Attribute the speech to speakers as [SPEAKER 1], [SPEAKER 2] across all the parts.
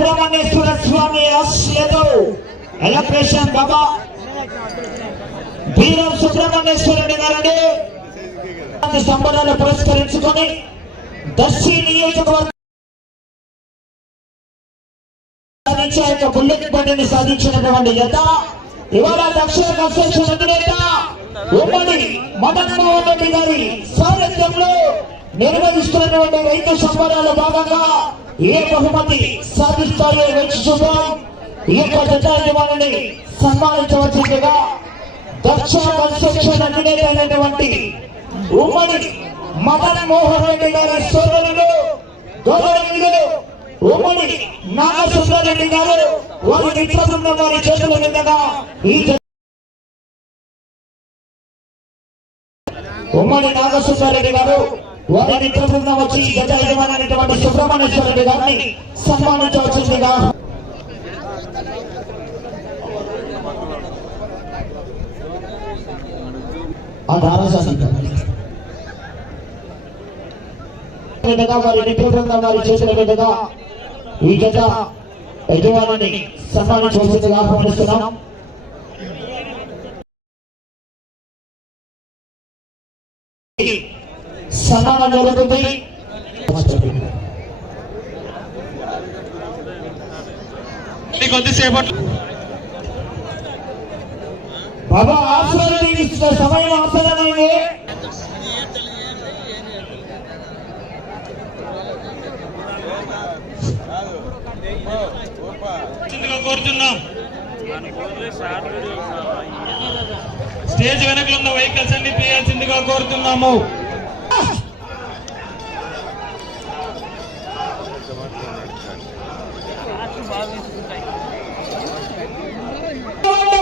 [SPEAKER 1] సుబ్రహ్మణ్యేశ్వర స్వామి ఆశలతో ఎలక్ట్రేషన్ బాబా వీరం సుబ్రహ్మణ్యేశ్వరుడి గారిని సంబరాలు పురస్కరించుకొని దర్శి నియోజకవర్గం యొక్క బుల్లెట్ బండిని సాధించినటువంటి యత ఇవాళ దక్షిణ కన్స్ట్రక్షన్ అధినేత ఉమ్మడి మదన్ మోహన్ రెడ్డి గారి సారథ్యంలో నిర్వహిస్తున్నటువంటి రైతు సంబరాల భాగంగా ఏ బహుమతి సాధిస్తారో వచ్చి చూద్దాం. ఈ యొక్క జటాన్ని యజమానిని సన్మానించవలసిందిగా దక్షిణ కన్స్ట్రక్షన్ అధినేత అయినటువంటి ఉమ్మడి మదన్ మోహన్ రెడ్డి గారి సోదరులు గౌరవనీయులు ఉమ్మడి నాగసుందరెడ్డి గారు వారి మిత్ర వారి చేతుల మీదుగా ఈ జ- ఉమ్మడి నాగసుందరెడ్డి గారు వారి మిత్ర బృందం వచ్చి ఈ గత యజమానైనటువంటి సుబ్రహ్మణ్యేశ్వర రెడ్డి గారిని సన్మానించవలసిందిగా ఆ వారి మిత్ర బృందం వారి ఈ సన్మానించవలసిందిగా ఆహ్వానిస్తున్నాం. సన్మానం జరుగుతుంది
[SPEAKER 2] కొద్దిసేపట్లో
[SPEAKER 1] బాబా ఆశ్రయించిన సమయం ఆసనమైంది
[SPEAKER 2] కోరుతున్నాం. స్టేజ్ వెనకలు ఉన్న వెహికల్స్ అన్ని తీయాల్సిందిగా కోరుతున్నాము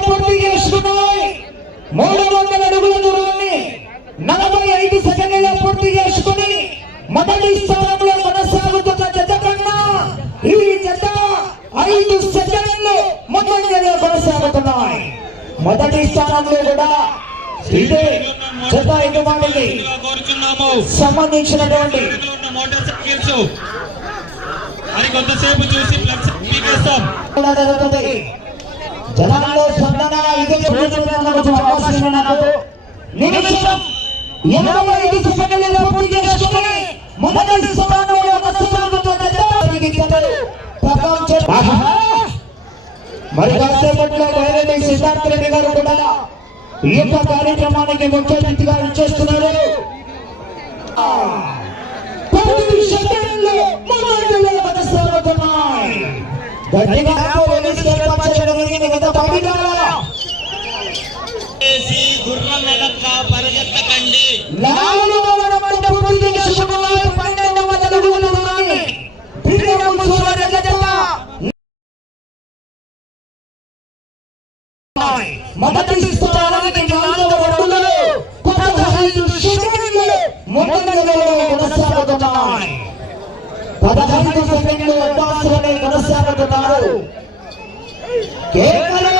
[SPEAKER 1] పూర్తి చేసుకున్నాయి మూడు వందల అడుగుల దూరాన్ని నలభై ఐదు సెకండ్లలో పూర్తి చేసుకుని మొదటి స్థానంలో కొనసాగుతున్న జత కన్నా ఈ జత ఐదు సెకండ్లు ముందంజలో కొనసాగుతున్నాయి. మొదటి స్థానంలో కూడా ఇదే జత యజమానికి సంబంధించినటువంటి
[SPEAKER 2] మరి కొంతసేపు చూసి ఫ్లెక్స్ పీకేస్తాం
[SPEAKER 1] జనాల్లో స్పందన నిమిషం. ఎనభై ఐదు సెకండ్లలో పూర్తి చేసుకుని మొదటి స్థానంలో కొనసాగుతున్న జనానికి జతలు మరి కాసేపట్లో బయలుదేరి సిద్ధార్థ రెడ్డి గారు కూడా ఈ యొక్క కార్యక్రమానికి ముఖ్య అతిథిగా ఇచ్చేస్తున్నారు పది కొనసాగుతున్నాయి పదహైదు సెకండ్లు అడ్వాన్స్లోనే కొనసాగుతున్నారు కేకలు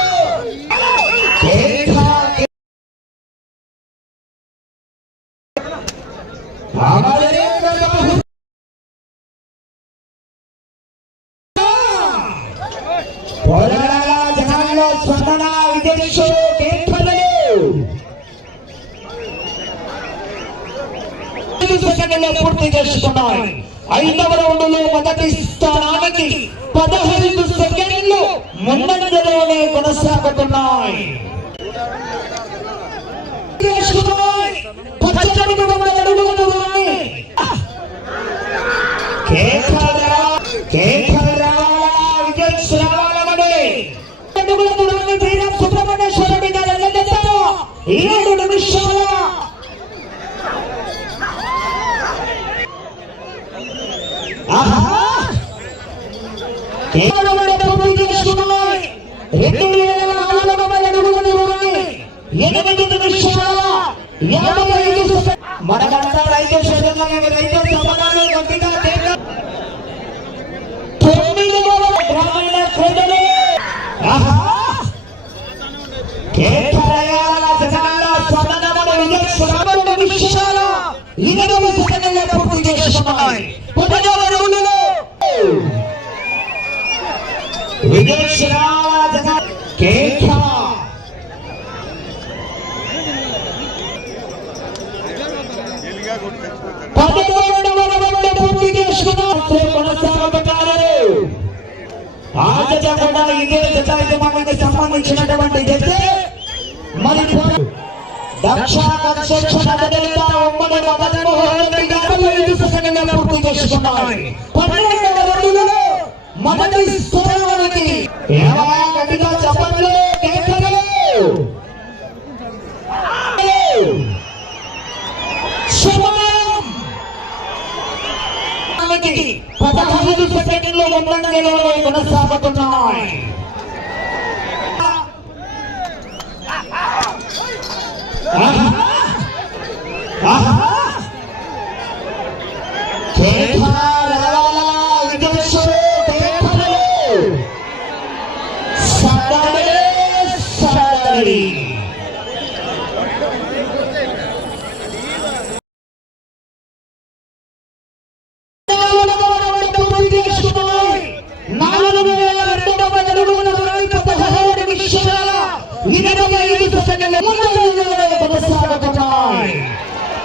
[SPEAKER 1] కేక పోరాడాల జనాల్లో స్పందన విజయశులు ఐదు సెకండ్లలో పూర్తి చేసుకున్నారు ఐదవ రౌండ్లో మొదటి స్థానానికి పదహైదు సెకండ్లు ముందంజలోనే కొనసాగుతున్నాయి చేసుకున్నాయి. పద్దెనిమిది వందల అడుగుల మనకంతా రైతు శరీరంగా రైతు సమాధానం గట్టిగా కేక- తొమ్మిదవ గ్రామీణ క్రీడలు ఆహా! కేకరయాల జనాల స్పందనములు విజయశ్వరములు నిమిషాల ఎనిమిది సెకండ్లలో పూర్తి చేసుకున్నాయి జత కూడా ఇదే జత యజమానికి సంబంధించినటువంటి జత మరి దక్షిణ దక్షిణ అధినేత ఉమ్మడి మదన్మోహన్ రెడ్డి గారు ఐదు సెకండ్ల పూర్తి చేసుకున్నారు పన్నెండవ రౌండ్లో మొదటి మనకి పదహైదు సెకండ్లు ముందంజలో కొనసాగుతున్నాయి ఆహా! ఆహా!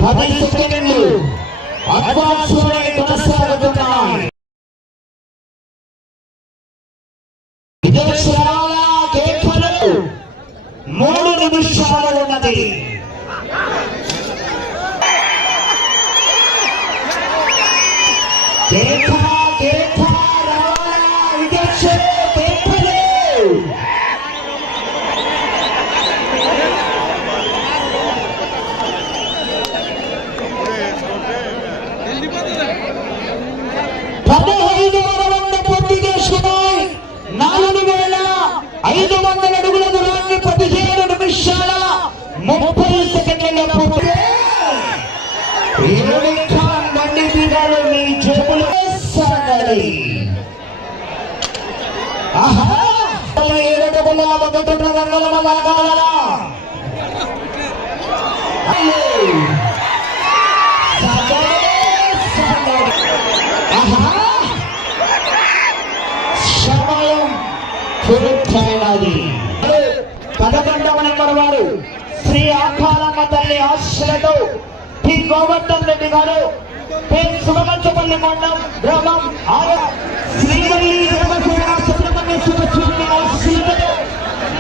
[SPEAKER 1] పది సెకండ్లు అడ్వాన్స్ కొనసాగుతున్నాయి. విదేశాల కేకలు. మూడు నిమిషాలు ఉన్నది. కేక ఒకటి రంగుల లాగాలా సమయం పూర్తయినది పదకొండవ నెంబర్ వారు శ్రీ ఆకారమ్మ తల్లి ఆశలతో పి గోవర్ధన్ రెడ్డి గారు పి మండలం గ్రామం ఆరు శ్రీవల్లి దేవసేన సుబ్రహ్మణ్యేశ్వర